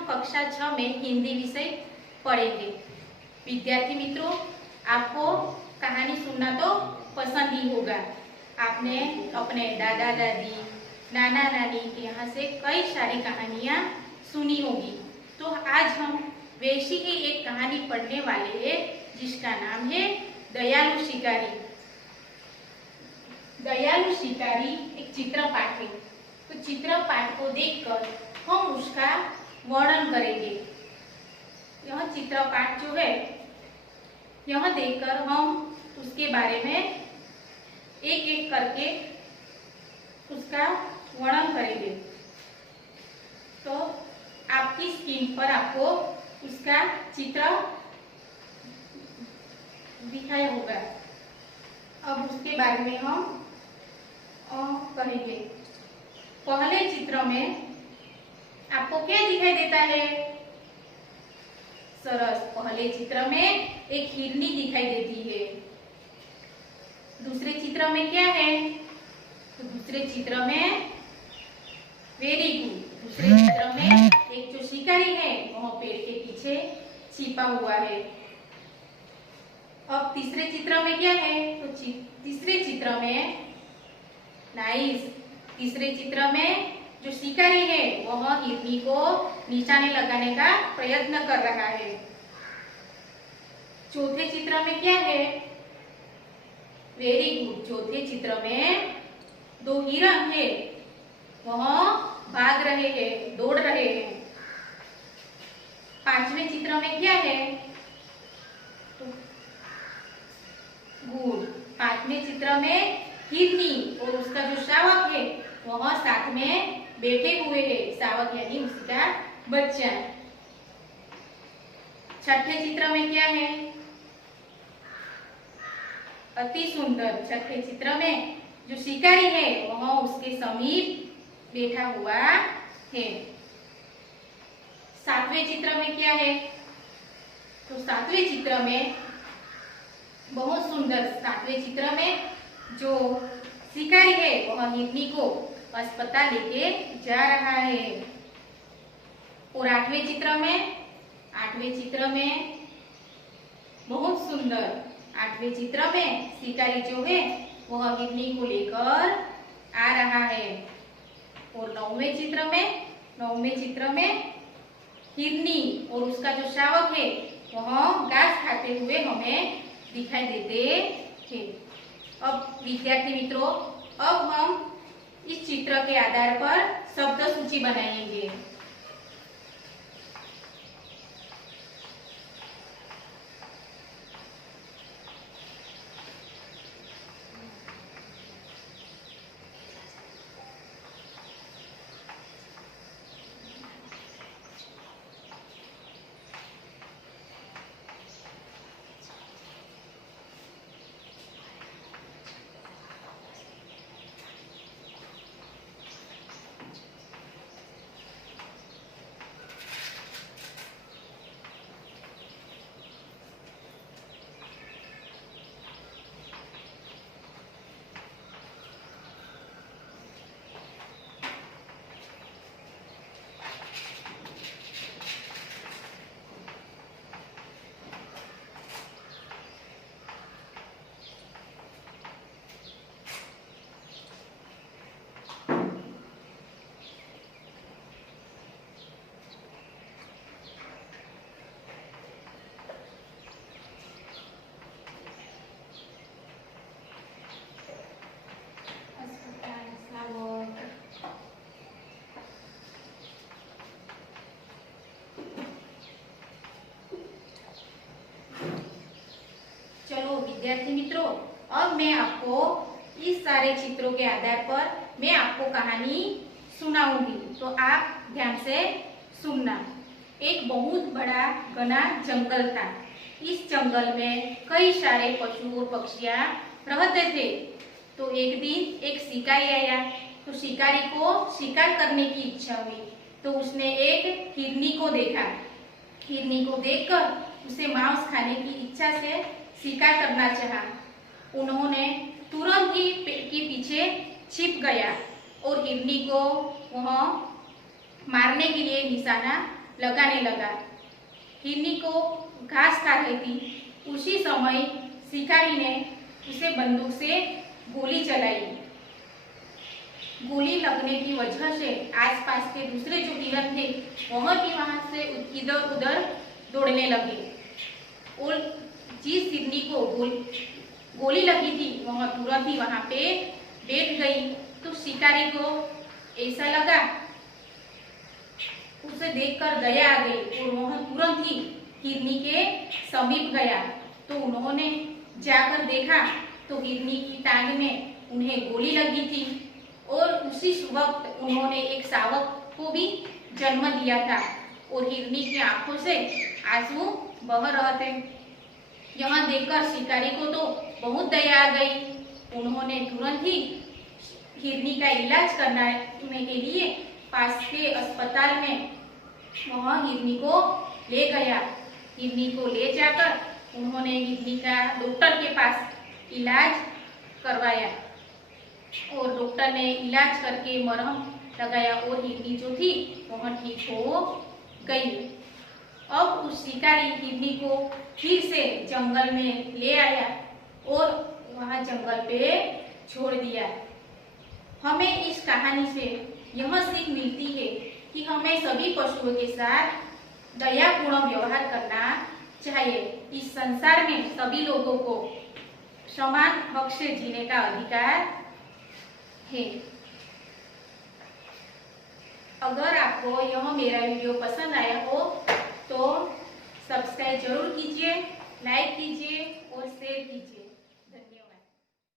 हम कक्षा 6 में हिंदी विषय पढ़ेंगे। विद्यार्थी मित्रों, आपको कहानी सुनना तो पसंद ही होगा। आपने अपने दादा दादी, नाना नानी के यहाँ से कई सारी कहानियाँ सुनी होगी। तो आज हम वैसी ही एक कहानी पढ़ने वाले हैं जिसका नाम है दयालु शिकारी। दयालु शिकारी एक चित्रपाठ है। तो चित्रपाठ को देखकर हम उसका वर्णन करेंगे। यह चित्रपाठ जो है, यह देखकर हम उसके बारे में एक एक करके उसका वर्णन करेंगे। तो आपकी स्क्रीन पर आपको उसका चित्र दिखाया होगा। अब उसके बारे में हम कहेंगे। पहले चित्र में आपको क्या दिखाई देता है? सरस, पहले चित्र में एक हिरनी दिखाई देती है। दूसरे चित्र में क्या है? तो दूसरे चित्र में वेरी गुड, दूसरे चित्र में एक जो शिकारी है वह पेड़ के पीछे छिपा हुआ है। अब तीसरे चित्र में क्या है? तो तीसरे चित्र में नाइस, तीसरे चित्र में जो शिकारी है वह हिरनी को निशाने लगाने का प्रयत्न कर रहा है। चौथे चित्र में क्या है? वेरी गुड, चौथे चित्र में दो हिरण है, वह भाग रहे हैं, दौड़ रहे हैं। पांचवें चित्र में क्या है? गुड, पांचवें चित्र में हिरनी और उसका जो शावक है वह साथ में बैठे हुए हैं। शावक यानी उसका बच्चा। छठे चित्र में क्या है? अति सुंदर, छठे चित्र में जो शिकारी है वह उसके समीप बैठा हुआ है। सातवें चित्र में क्या है? तो सातवें चित्र में बहुत सुंदर, सातवें चित्र में जो शिकारी है वह हिरनी को अस्पताल लेके जा रहा है। और आठवें चित्र में बहुत सुंदर, आठवें चित्र में शिकारी जो है वह हिरनी को लेकर आ रहा है। और नौवें चित्र में हिरनी और उसका जो शावक है वह घास खाते हुए हमें दिखाई देते हैं। अब विद्यार्थी मित्रों, अब हम इस चित्र के आधार पर शब्द सूची बनाएंगे। चलो विद्यार्थी मित्रों, अब मैं आपको इस सारे चित्रों के आधार पर मैं आपको कहानी सुनाऊंगी, तो आप ध्यान से सुनना। एक बहुत बड़ा घना जंगल था। इस जंगल में कई सारे पशु और पक्षियां रहते थे। तो एक दिन एक शिकारी आया। तो शिकारी को शिकार करने की इच्छा हुई, तो उसने एक हिरनी को देखा। हिरनी को देखकर उसे मांस खाने की इच्छा से शिकार करना चाहा। उन्होंने तुरंत ही पेड़ के पीछे छिप गया और हिरनी को वह मारने के लिए निशाना लगाने लगा। हिरनी को घास खा रही थी। उसी समय शिकारी ने उसे बंदूक से गोली चलाई। गोली लगने की वजह से आसपास के दूसरे जो हिरण थे वह भी वहां से इधर उधर दौड़ने लगे और जिस हिरनी को गोली लगी थी वह तुरंत ही वहां पे बैठ गई। तो शिकारी को ऐसा लगा, उसे देखकर दया आ गई और वह तुरंत ही हिरनी के समीप गया। तो उन्होंने जाकर देखा तो हिरनी की टांग में उन्हें गोली लगी थी और उसी वक्त उन्होंने एक शावक को भी जन्म दिया था और हिरनी की आंखों से आंसू बह रहे थे। यह देखकर शिकारी को तो बहुत दया आ गई। उन्होंने तुरंत ही हिरनी का इलाज करने के लिए पास के अस्पताल में वह हिरनी को ले गया। हिरनी को ले जाकर उन्होंने हिरनी का डॉक्टर के पास इलाज करवाया और डॉक्टर ने इलाज करके मरहम लगाया और हिरनी जो थी वह ठीक हो गई। अब उस शिकारी हिरनी को फिर से जंगल में ले आया और वहां जंगल पे छोड़ दिया। हमें इस कहानी से यह सीख मिलती है कि हमें सभी पशुओं के साथ दयापूर्ण व्यवहार करना चाहिए। इस संसार में सभी लोगों को समान हक से जीने का अधिकार है। अगर आपको यह मेरा वीडियो पसंद आया हो तो सब्सक्राइब जरूर कीजिए, लाइक कीजिए और शेयर कीजिए।